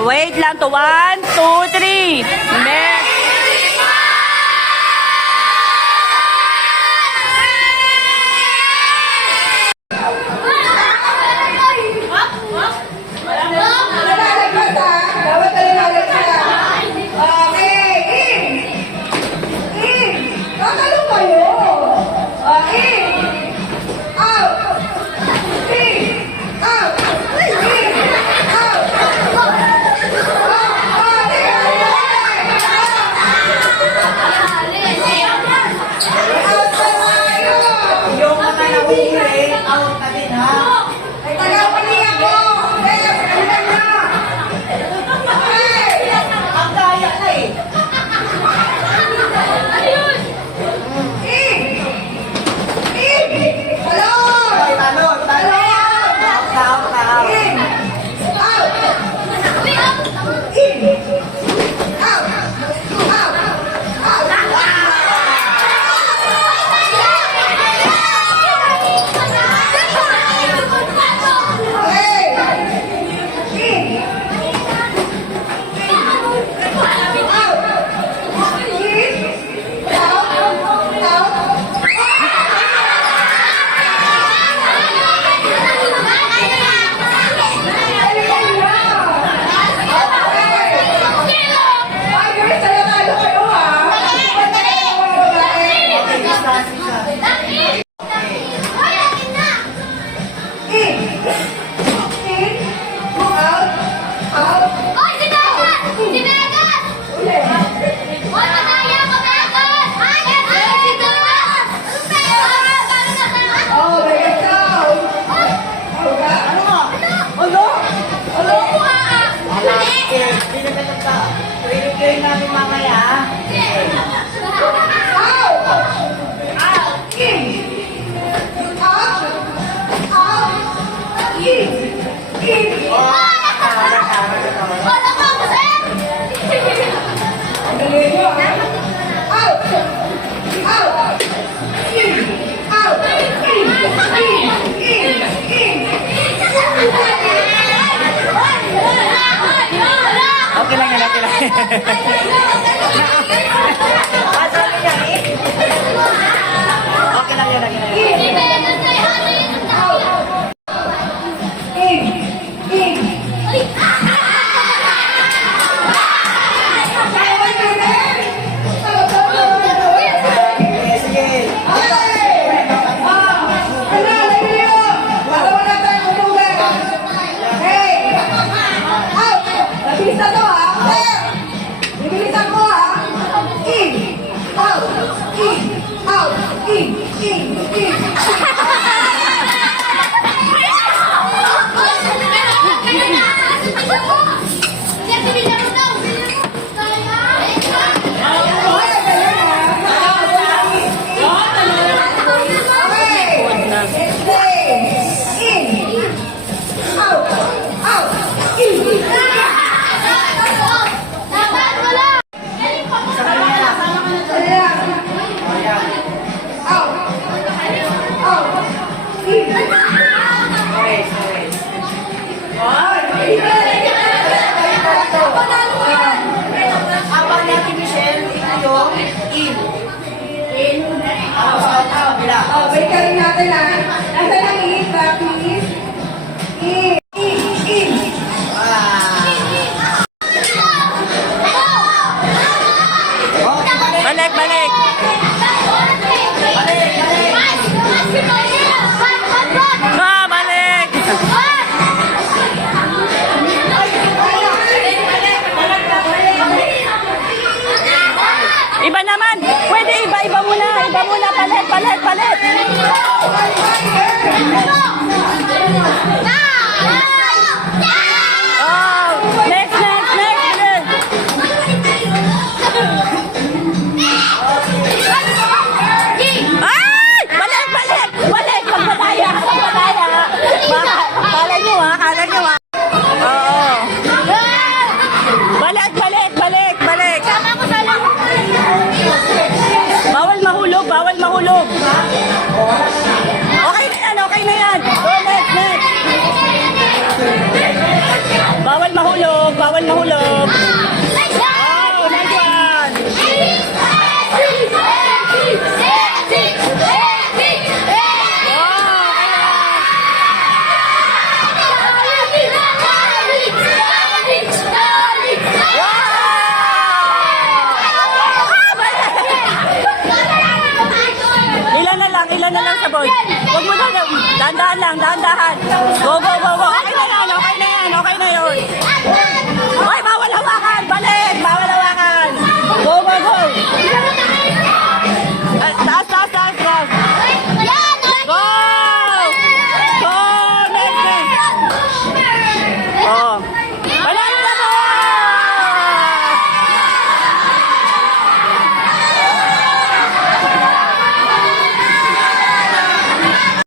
Wait lang to. 1, 2, 3. Next. Tuloy namin mamaya. Okay lang yan, okay lang. Okay lang yan, okay lang yan. Balikan natin na. Nasa lang i-practice. In. Balik, balik. Balik. Iba naman. Pwede iba muna. Iba muna. Palit. Oh, next. Ay! Balik! Magpataya! Kala nyo ha? Oo. Balik! Bawal mahulog! Okay na yan! Huwag mo na, dahan-dahan lang, dahan-dahan. Go, go,